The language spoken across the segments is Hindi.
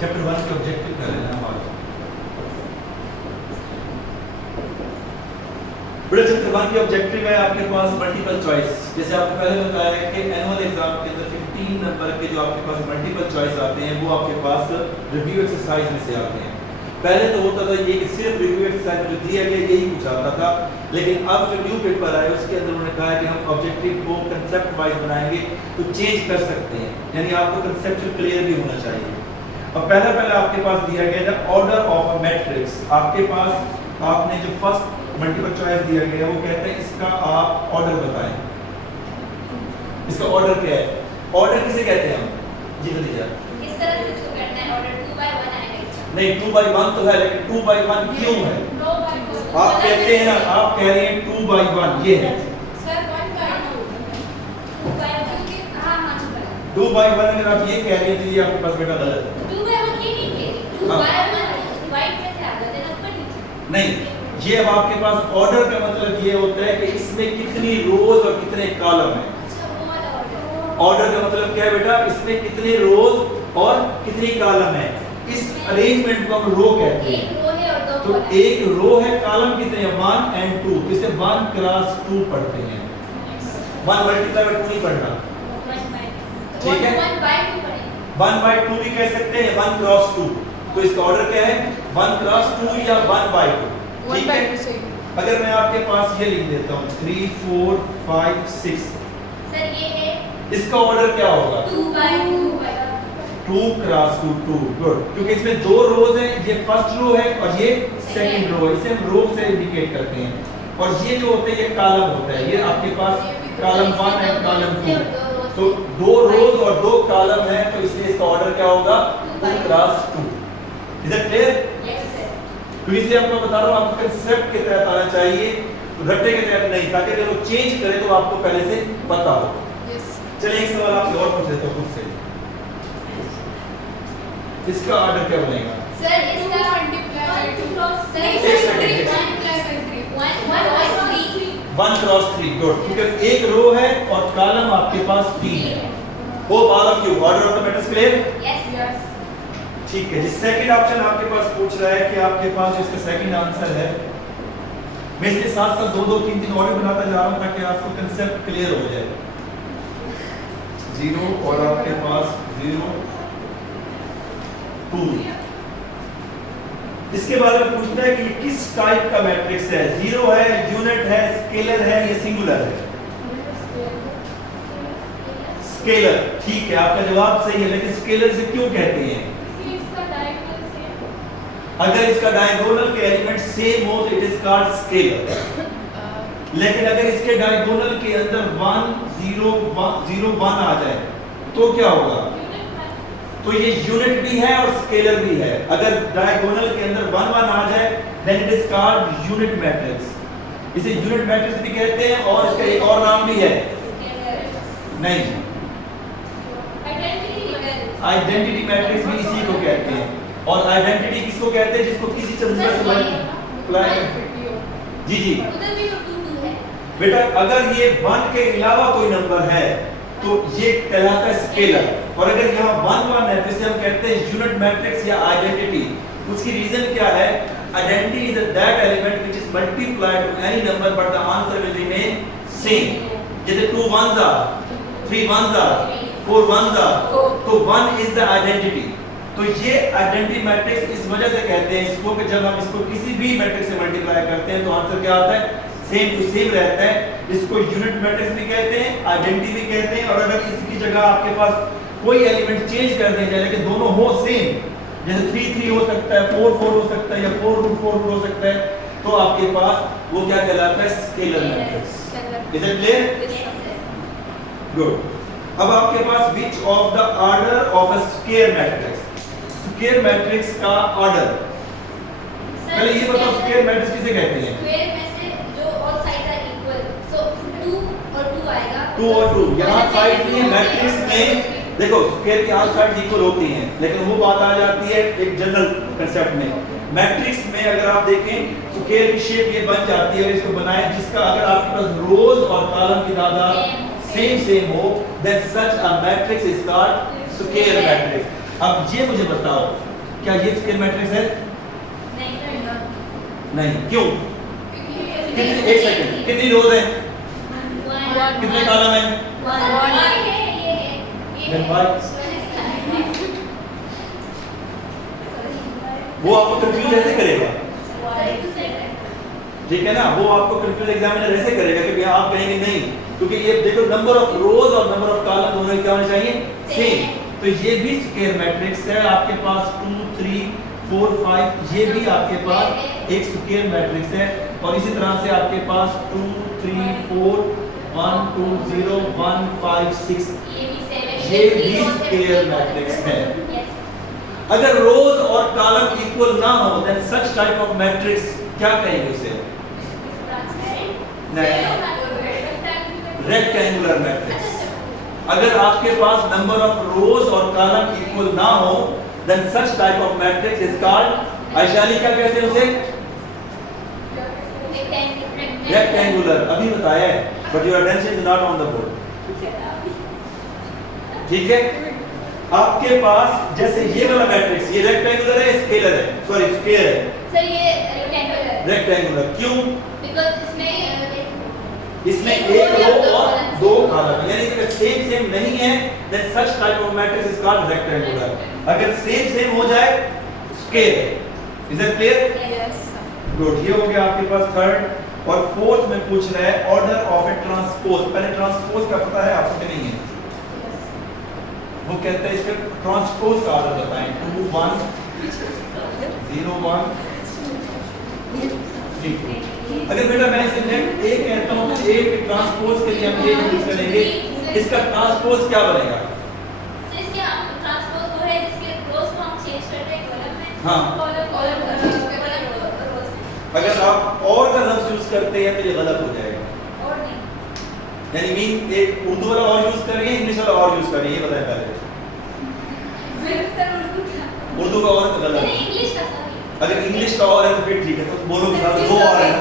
चैप्टर 1 के ऑब्जेक्टिव कर लेना आज। बेटा चैप्टर 1 के ऑब्जेक्टिव है आपके पास मल्टीपल चॉइस। जैसे आपको पहले बताया है कि एनुअल एग्जाम के अंदर 15 नंबर के जो आपके पास मल्टीपल चॉइस आते हैं वो आपके पास रिव्यू एक्सरसाइज में से आते हैं। पहले तो होता था ये कि सिर्फ रिव्यू एक्सरसाइज में जो दिया गया यही पूछा आता था, लेकिन अब जो न्यू पेपर आया उसके अंदर उन्होंने कहा है कि हम ऑब्जेक्टिव को कंसेप्ट वाइज बनाएंगे तो चेंज कर सकते हैं, यानी आपको कंसेप्चुअल क्लियर भी होना चाहिए। अब पहला आपके पास दिया गया है ऑर्डर ऑफ अ मैट्रिक्स। आपके पास आपने जो फर्स्ट मल्टीपल चॉइस दिया गया है वो कहते हैं इसका आप ऑर्डर बताएं। इसका ऑर्डर क्या है? ऑर्डर किसे कहते हैं हम? जी खदीजा, किस तरह से इसको करना है? ऑर्डर 2 by 1 आएगा। नहीं 2 by 1 तो है, लेकिन 2 by 1 क्यों है? आप कहते हैं ना, आप कह रहे हैं 2 by 1 ये है सर 1 by 2 by क्योंकि हां 2 by 1 अगर आप ये कह रहे हैं तो ये आपके पास बेटा गलत है। 2 by 1 ये नहीं कह 2 by 1 डिवाइड कैसे आ जाता है ऊपर नीचे? नहीं, ये अब आपके पास ऑर्डर का मतलब ये होता है कि इसमें कितनी रोज और कितने कॉलम है। अच्छा वो वाला ऑर्डर। ऑर्डर का मतलब क्या है बेटा? इसमें कितने रोज और कितनी कॉलम है। इस अरेंजमेंट को हम रो कहते हैं। एक रो है और दो तो कॉलम। एक रो है, कॉलम कितने हैं? 1 and 2। तो इसे 1 क्रॉस 2 पढ़ते हैं। 1 मल्टीप्लाई बाय 2 नहीं पढ़ना, 1 by ठीक है? 1 by 2 पढ़ेंगे। 1 by 2 भी कह सकते हैं, 1 क्रॉस 2। तो इसका ऑर्डर क्या है? 1 क्रॉस 2 या 1 by 2। ठीक है? अगर मैं आपके पास ये लिख देता हूँ 3 4 5 6, सर ये है इसका ऑर्डर क्या होगा? 2 by 2 होगा। 2 क्रॉस 2 2। गुड, क्योंकि इसमें दो रोज हैं, ये फर्स्ट रो है और ये सेकंड रो है। इसे हम रो से इंडिकेट करते हैं। और ये जो होते हैं ये कॉलम होता है। ये आपके पास कॉलम 1 एंड कॉलम 2। तो दो रोज और दो कॉलम है, तो इसलिए इसका ऑर्डर क्या होगा? 2 cross 2। Is it clear? Yes sir. तो इसलिए आपको बता रहा हूँ आपको कंसेप्ट के तहत आना चाहिए, रट्टे के तहत नहीं, ताकि अगर वो चेंज करे तो आपको पहले से पता हो। चलिए एक सवाल आपसे और पूछ लेता हूँ खुद से। इसका ऑर्डर क्या बनेगा? सर इसका मल्टीप्लाई बाय 2 क्रॉस सर एक सेकंड, एक multiply by 3 1 by 3 1 cross 3। Good, क्योंकि एक रो है और कॉलम आपके पास 3 है। Hope all of you order of the matters clear? Yes yes. ठीक है जी। सेकंड ऑप्शन आपके पास पूछ रहा है कि आपके पास इसका सेकंड आंसर है। मैं इसके साथ साथ 2 2 3 3 और बनाता जा रहा हूं ताकि आपको कांसेप्ट क्लियर हो जाए। 0 और आपके पास 0 2। इसके बारे में पूछता है कि ये किस टाइप का मैट्रिक्स है? 0 है, यूनिट है, स्केलर है या सिंगुलर है? स्केलर। ठीक है, आपका जवाब सही है, लेकिन स्केलर से क्यों कहते हैं? अगर इसका डायगोनल के एलिमेंट सेम हो तो इट इज कॉल्ड स्केलर। लेकिन अगर इसके डायगोनल के अंदर 1 0 1 आ जाए तो क्या होगा? तो ये यूनिट भी है और स्केलर भी है। अगर डायगोनल के अंदर 1 1 आ जाए then it is called unit matrix. इसे यूनिट मैट्रिक्स भी कहते हैं और इसका एक और नाम भी है। नहीं, आइडेंटिटी मैट्रिक्स भी इसी को कहते हैं। और आइडेंटिटी किसको कहते हैं? जिसको किसी चंद्र से मल्टीप्लाई करते। जी जी उधर भी तो 2 2 है बेटा, अगर ये 1 के अलावा कोई नंबर है तो ये कहलाता है स्केलर। और अगर यहाँ 1 1 है तो इसे हम कहते हैं यूनिट मैट्रिक्स या आइडेंटिटी। उसकी रीजन क्या है? Identity is that element which is multiplied to any number but the answer will remain same. जैसे 2 1s are 3 1s are 4 1s are, तो 1 इज द आइडेंटिटी। तो ये आइडेंटिटी मैट्रिक्स इस वजह से कहते हैं इसको कि जब हम इसको किसी भी मैट्रिक्स से मल्टीप्लाई करते हैं तो आंसर क्या आता है? सेम टू सेम रहता है। इसको यूनिट मैट्रिक्स भी कहते हैं, आइडेंटिटी भी कहते हैं। और अगर इसकी जगह आपके पास कोई एलिमेंट चेंज कर दिया जाए लेकिन दोनों हो सेम, जैसे 3 3 हो सकता है, 4 4 हो सकता है या 4 रूट 4 हो सकता है, तो आपके पास वो क्या कहलाता है? Scalar matrix. Is it clear? Good. अब आपके पास which of the order of a square matrix? Square matrix का ऑर्डर पहले ये बताओ, स्क्वायर मैट्रिक्स किसे कहते हैं? स्क्वायर में से जो ऑल साइड्स आर इक्वल, सो 2 और 2 आएगा। 2 और 2 यहाँ साइड नहीं है। मैट्रिक्स में देखो स्क्वायर की ऑल साइड्स इक्वल होती हैं, लेकिन वो बात आ जाती है एक जनरल कांसेप्ट में। मैट्रिक्स में अगर आप देखें स्क्वायर की शेप ये बन जाती है। इसको बनाए जिसका अगर आपके पास रोज और कॉलम की तादाद सेम हो, then such a matrix is called square matrix. अब ये मुझे बताओ, क्या ये स्क्वायर मैट्रिक्स है? नहीं, क्यों? कितनी, एक सेकंड, कितनी रोज है? कितने कॉलम है? वो आपको कंफ्यूज ऐसे करेगा, ठीक है ना, वो आपको कंफ्यूज एग्जामिनर ऐसे करेगा कि भैया आप कहेंगे नहीं, क्योंकि ये देखो नंबर ऑफ रोज और नंबर ऑफ कॉलम दोनों क्या होने चाहिए? सेम। तो ये भी स्क्वायर मैट्रिक्स है, आपके पास 2 3 4 5, ये भी आपके पास एक स्क्वायर मैट्रिक्स है। और इसी तरह से आपके पास 2 3 4 1 2 0 1 5 6, ये भी स्क्वायर मैट्रिक्स है। अगर रोज और कॉलम इक्वल ना हो then such type of matrix क्या कहेंगे उसे? Rectangular matrix. अगर आपके पास नंबर ऑफ रोज और कॉलम इक्वल ना हो then such type of matrix is called, Vaishali क्या कहते हैं उसे? रेक्टेंगुलर। अभी बताया है, but your attention is not on the board, ठीक है? आपके पास जैसे ये वाला मैट्रिक्स, ये रेक्टेंगुलर है, स्केलर है, सॉरी स्क्वायर है सर, ये रेक्टेंगुलर। रेक्टेंगुलर क्यों? बिकॉज़ इसमें एक रो और दो कॉलम, यानी कि सेम नहीं है then such type of matrix is called rectangular. अगर सेम हो जाए square. Is it clear? Yes. Good, ये हो गया आपके पास थर्ड। और फोर्थ में पूछ रहा है ऑर्डर ऑफ ए ट्रांसपोज। पहले ट्रांसपोज का पता है आपको कि नहीं है? वो कहता है इसका ट्रांसपोज का ऑर्डर बताएं। 2 1 0 1 3। अगर बेटा मैं इसे नेट ए कहता हूं तो ए के ट्रांसपोज के लिए हम ए यूज करेंगे, इसका ट्रांसपोज क्या बनेगा? सर, इसके हम ट्रांसपोज वो है जिसके रोज को हम चेंज करते हैं कॉलम में। हाँ। कॉलम अगर आप और का लफ्ज यूज करते हैं तो ये गलत हो जाएगा। और नहीं, यानी मीन एक उर्दू वाला और यूज करेंगे, इंग्लिश वाला और यूज करेंगे, ये बताएं पहले। सर उर्दू का और तो गलत है। इंग्लिश का सर। अगर इंग्लिश का और है तो फिर ठीक है, तो बोलो के साथ दो और है ना।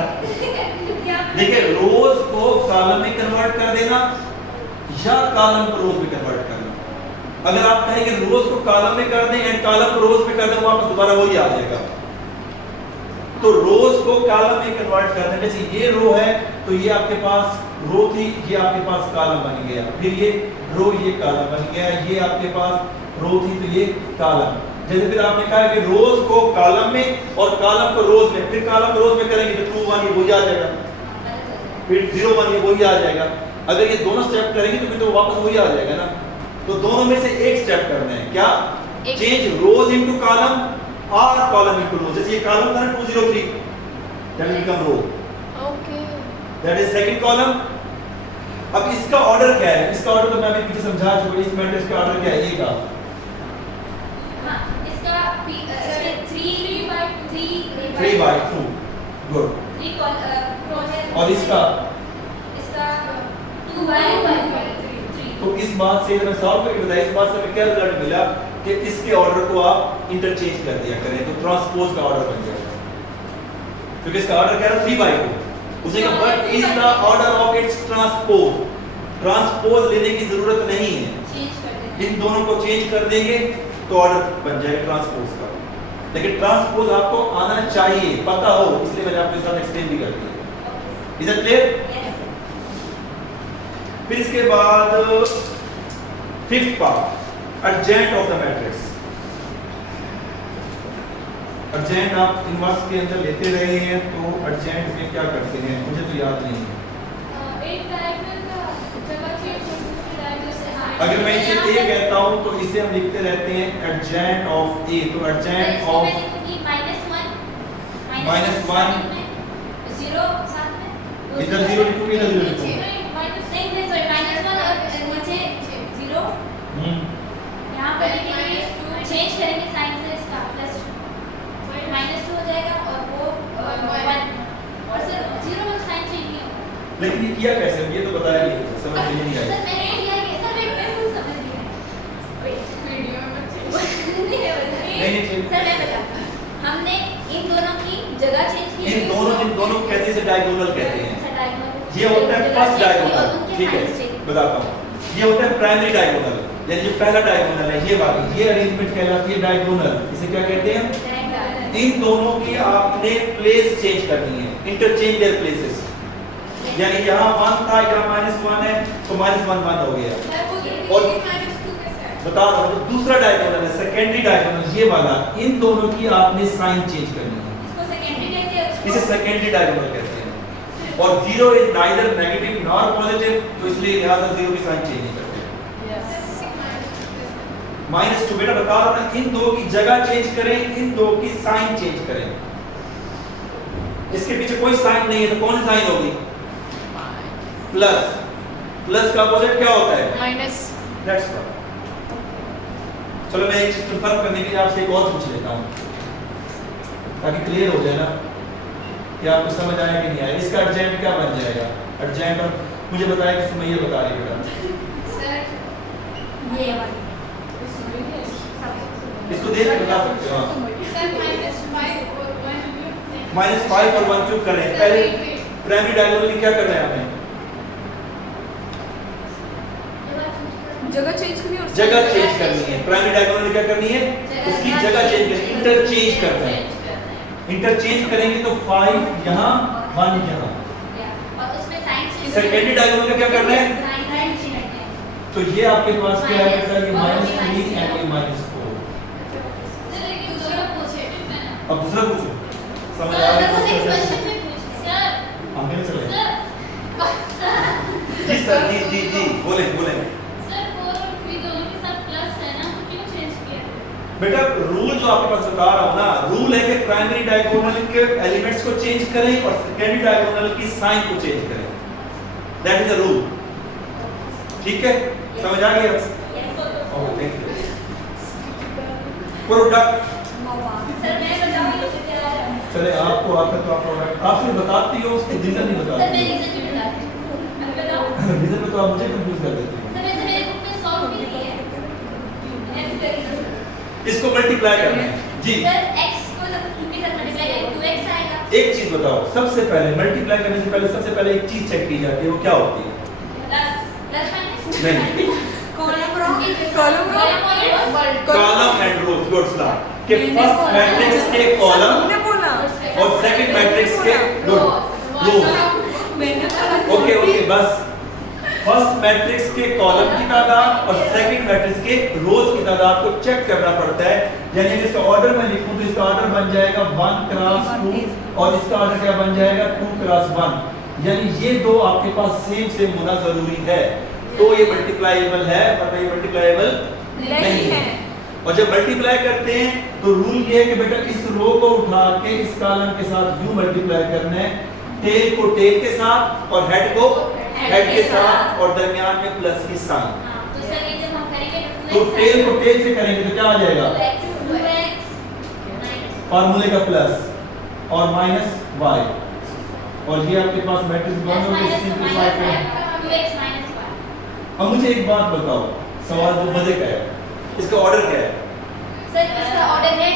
देखिए, रोज को कॉलम में कन्वर्ट कर देना या कॉलम को रोज में कन्वर्ट करना। अगर आप कहेंगे रोज को कॉलम में कर दें एंड कॉलम को रोज में कर दें, वापस दोबारा वही आ जाएगा। तो रोज को कॉलम में कन्वर्ट करने, जैसे ये रो है तो ये आपके पास रो थी, ये आपके पास कॉलम बन गया, फिर ये रो, ये कॉलम बन गया, ये आपके पास रो थी तो ये कॉलम। जैसे फिर आपने कहा कि रोज को कॉलम में और कॉलम को रोज में, फिर कॉलम को रोज में करेंगे तो 2 1 ये वही आ जाएगा, फिर 0 1 ये वही आ जाएगा। अगर ये दोनों स्टेप करेंगे तो फिर तो वापस वही आ जाएगा ना। तो दोनों में से एक स्टेप करना है, क्या? चेंज रोज इनटू कॉलम और कॉलम इनटू रो। जैसे ये कॉलम था 203, that will become row, okay, that is second column. अब इसका ऑर्डर क्या है? इसका ऑर्डर तो मैं अभी पीछे समझा चुका। इस मैट्रिक्स का ऑर्डर क्या है? ए का, हां, इसका 3 by 2, गुड। 3 कॉलम। और इसका 2 by 3। तो इस बात से मैं सॉल्व करके बताया, इस बात से हमें क्या रिजल्ट मिला कि इसके ऑर्डर को आप इंटरचेंज कर दिया करें तो ट्रांसपोज का ऑर्डर बन जाएगा। क्योंकि इसका ऑर्डर क्या है? 3 by 2। उसे का what is the order of its transpose? Transpose लेने की जरूरत नहीं है, चेंज कर देंगे। इन दोनों को चेंज कर देंगे तो ऑर्डर बन जाएगा ट्रांसपोज का। लेकिन ट्रांसपोज आपको आना चाहिए, पता हो, इसलिए मैंने आपके साथ एक्सप्लेन भी कर दिया। Is it clear? फिर इसके बाद fifth part, adjoint of the matrix. Adjoint आप इनवर्स के अंदर लेते रहे हैं, तो एडजेंट में क्या करते हैं मुझे तो याद नहीं है। एक डायगोनल का जगह चेंज हो सकती है डायगोनल से। अगर मैं इसे ए कहता हूं तो इसे हम लिखते रहते हैं एडजेंट ऑफ ए। तो एडजेंट ऑफ -1 0 साथ में, इधर 0 लिखूंगी, इधर 0 लिखूंगी। यहाँ पर लिखेंगे, चेंज करेंगे साइन से इसका प्लस -2 हो जाएगा और वो 1 और सर 0 में साइन चेंज नहीं होगा। लेकिन ये किया कैसे? ये तो बताया नहीं, समझ में नहीं सर आया। मैंने किया है सर, मैं खुद समझ गया। वीडियो में नहीं सर मैं बताता हूं, हमने इन दोनों की जगह चेंज की। इन दोनों कहते हैं डायगोनल कहते हैं। अच्छा, डायगोनल ये होता है फर्स्ट डायगोनल, ठीक है बताता हूँ। ये होता है प्राइमरी डायगोनल। यानी जो पहला डायगोनल है ये वाली, ये अरेंजमेंट कहलाती है डायगोनल। इसे क्या कहते हैं? इन दोनों की आपने प्लेस चेंज करनी है, इंटरचेंज देयर प्लेसेस। यानी यहाँ 1 था, यहाँ -1 है, तो -1 हो गया। और बता रहा हूँ दूसरा डायगोनल है, सेकेंडरी डायगोनल ये वाला, इन दोनों की आपने साइन चेंज करनी है, इसे सेकेंडरी डायगोनल कहते हैं। और 0 is neither negative nor positive, तो इसलिए लिहाजा 0 की साइन चेंज नहीं करते। -2 बेटा बता रहा हूं ना, इन दो की जगह चेंज करें, इन दो की साइन चेंज करें। इसके पीछे कोई साइन नहीं है तो कौन सी साइन होगी? प्लस। प्लस का अपोजिट क्या होता है? माइनस। That's all. चलो मैं एक चीज कंफर्म करने के लिए आपसे एक और पूछ लेता हूं ताकि क्लियर हो जाए ना कि आपको समझ आया कि नहीं आया। इसका एडजेंट क्या बन जाएगा? एडजेंट और मुझे बताया कि सुमैया बता रही है बेटा। सर ये वाली इसको देख के बता सकते हो आप। सर -5 और 1 क्यूब कर रहे हैं। पहले प्राइमरी डायगोनल की क्या करना है हमें? जगह चेंज करनी है और जगह चेंज करनी है। प्राइमरी डायगोनल क्या करनी है? उसकी जगह चेंज करनी, इंटरचेंज करना है। इंटरचेंज करेंगे तो 5 यहाँ 1 यहाँ। और उसमें साइन सेकेंडरी डायगोनल का क्या करना है? तो ये आपके पास क्या है बेटा? ये -3 एंड ये -4। अब दूसरा पूछो, समझ आ रहा है? आगे चले जी सर, जी बोले बेटा। रूल जो आपके पास बता रहा हूं ना, रूल है कि प्राइमरी डायगोनल के एलिमेंट्स को चेंज करें और सेकेंडरी डायगोनल की साइन को चेंज करें। That is the rule. ठीक है, समझ आ गया? Okay, thank you. प्रोडक्ट चले आपको आता तो आप प्रोडक्ट आप सिर्फ बताती हो, उसके रीजन नहीं बताती। रीजन में तो आप मुझे कंफ्यूज कर देती हो। इसको मल्टीप्लाई करना है जी। सर x को जब 2 के साथ मल्टीप्लाई करेंगे 2x आएगा। एक चीज बताओ, सबसे पहले मल्टीप्लाई करने से पहले सबसे पहले एक चीज चेक की जाती है, वो क्या होती है? प्लस माइनस नहीं, column and row. Good start के फर्स्ट मैट्रिक्स के कॉलम मैंने बोला और सेकंड मैट्रिक्स के रो। ओके बस फर्स्ट मैट्रिक्स के कॉलम की तादाद और सेकंड मैट्रिक्स के रोज की तादाद को चेक करना पड़ता है। यानी अगर इसका ऑर्डर में लिखूं तो इसका ऑर्डर बन जाएगा 1 क्रॉस 2 और इसका ऑर्डर क्या बन जाएगा 2 क्रॉस 1। यानी ये दो आपके पास सेम होना जरूरी है, तो ये मल्टीप्लाएबल है, वरना ये मल्टीप्लाएबल नहीं है। और जब मल्टीप्लाई करते हैं तो रूल ये है कि बेटा इस रो को उठा के इस कॉलम के साथ यूं मल्टीप्लाई करना है, टेल को टेल के साथ और हेड को हेड के साथ और दरमियान में प्लस की साइन। तो सर ये जब हम करेंगे तो टेल को टेल से करेंगे तो क्या आ जाएगा? 2x फार्मूले का प्लस और माइनस y। और ये आपके पास मैट्रिक्स बन हो गया, सिंपलीफाई करें। 2x - 1। अब मुझे एक बात बताओ, सवाल बहुत मजे का है, इसका ऑर्डर क्या है? सर इसका ऑर्डर है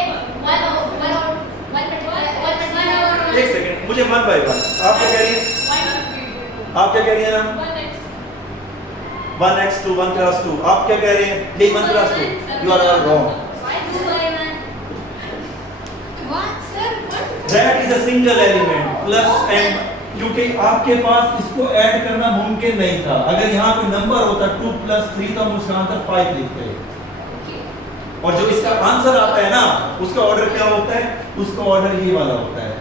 1 और 1 एक सेकंड, मुझे 1 बाय 1 आप क्या कह रही हैं? आप क्या कह रही हैं ना? 1x2 1 क्रॉस 2 आप क्या कह रहे हैं? नहीं 1 cross 2 you are wrong. That is a single element plus m, क्योंकि आपके पास इसको ऐड करना मुमकिन नहीं था। अगर यहाँ कोई नंबर होता 2 + 3 तो हम उसका आंसर 5 लिखते हैं। और जो इसका आंसर आता है ना उसका ऑर्डर क्या होता है? उसका ऑर्डर ये वाला होता है।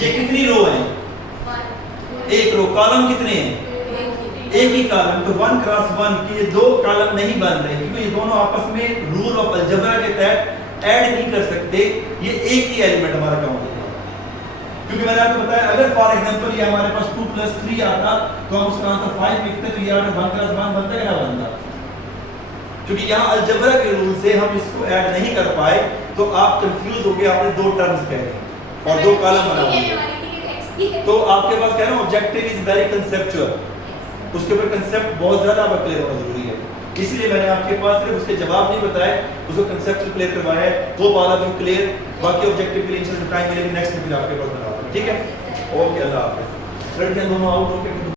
ये कितनी रो है? एक रो। कॉलम कितने हैं? एक ही कॉलम। तो 1 क्रॉस 1 के ये दो कॉलम नहीं बन रहे क्योंकि ये दोनों आपस में रूल ऑफ अलजेब्रा के तहत ऐड नहीं कर सकते। ये एक ही एलिमेंट हमारा काउंट होगा। क्योंकि मैंने आपको बताया अगर फॉर एग्जांपल ये हमारे पास 2 + 3 आता तो हम उसका आंसर 5 लिखते, तो ये ऑर्डर 1 क्रॉस 1 बनता है क्या बनता? क्योंकि यहाँ अलजेब्रा के रूल से हम इसको ऐड नहीं कर पाए तो आप कंफ्यूज हो गए, आपने दो टर्म्स कह रहे और दो कॉलम बना दिए। तो आपके पास कह रहा हूं ऑब्जेक्टिव इज वेरी कंसेप्चुअल, उसके ऊपर कंसेप्ट बहुत ज्यादा आपका क्लियर होना जरूरी है। इसलिए मैंने आपके पास सिर्फ उसके जवाब नहीं बताए, उसको कंसेप्चुअल क्लियर करवाया है। Hope all of you clear. बाकी ऑब्जेक्टिव के लिए इंशाल्लाह टाइम मिलेगा नेक्स्ट में फिर आपके पास बनाऊंगा। ठीक है, ओके, अल्लाह हाफिज़। लड़कियां दोनों आउट होके